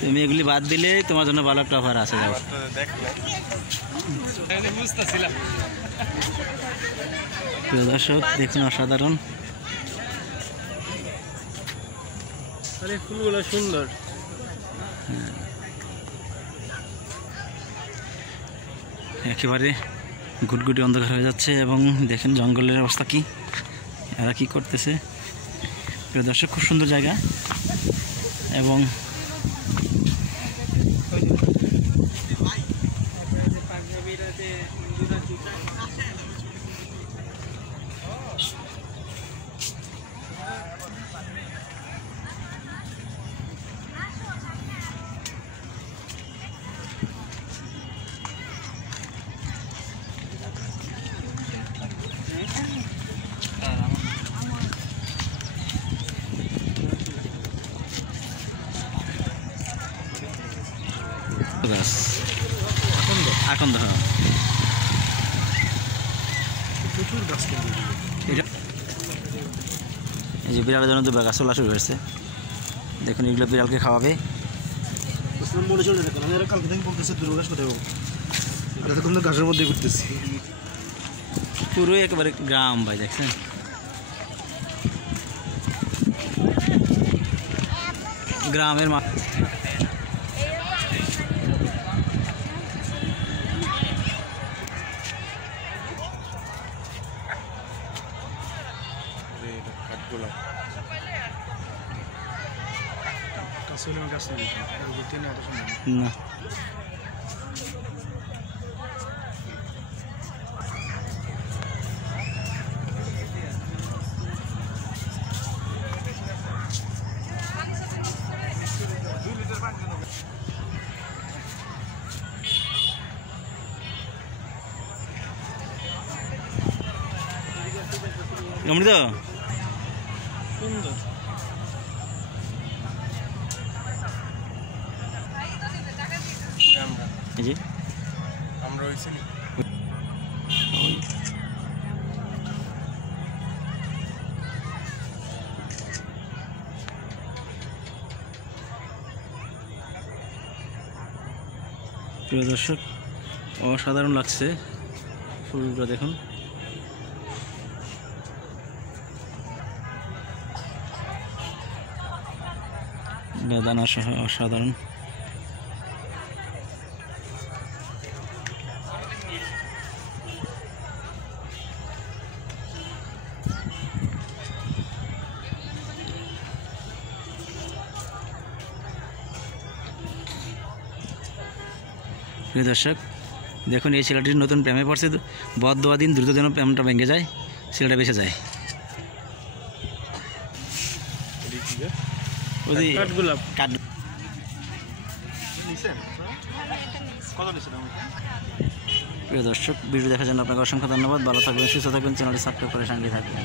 তুমি এগুলি বাদ দিলে তোমার জন্য ভালো একটা অফার আছে। প্রিয় দর্শক দেখুন, অসাধারণ ফুলগুলো সুন্দর। একেবারে গুটগুটি অন্ধকার হয়ে যাচ্ছে এবং দেখেন জঙ্গলের অবস্থা কি, এরা কি করতেছে। প্রিয় দর্শক খুব সুন্দর জায়গা এবং আকন্দ প্রচুর গাছ। এই যে বিড়ালের জন্য তো গাছ তোলা শুরু হয়েছে। দেখুন এগুলো বিড়ালকে খাওয়াবে। মনে চলে দেখুন, আমি কালকে থেকে বলতেছি দুটো গাছ কোথায় ঘাসের মধ্যে ঘুরতেছি। পুরো একেবারে গ্রাম ভাই, দেখছেন গ্রামের না অমৃত সুন্দর। আমরা প্রিয় দর্শক অসাধারণ লাগছে ফুলগুলো দেখুন। বেদানা সহ অসাধারণ। প্রিয় দর্শক দেখুন, এই ছেলেটির নতুন প্রেমে পড়ছে। বদ দেওয়া দিন দ্রুত যেন প্রেমটা ভেঙে যায়, ছেলেটা বেঁচে যায়। প্রিয় দর্শক ভিডিও দেখার জন্য আপনাকে অসংখ্য ধন্যবাদ। ভালো থাকবেন, সুস্থ থাকবেন, চ্যানেলটি সাবস্ক্রাইব করে সঙ্গে থাকবেন।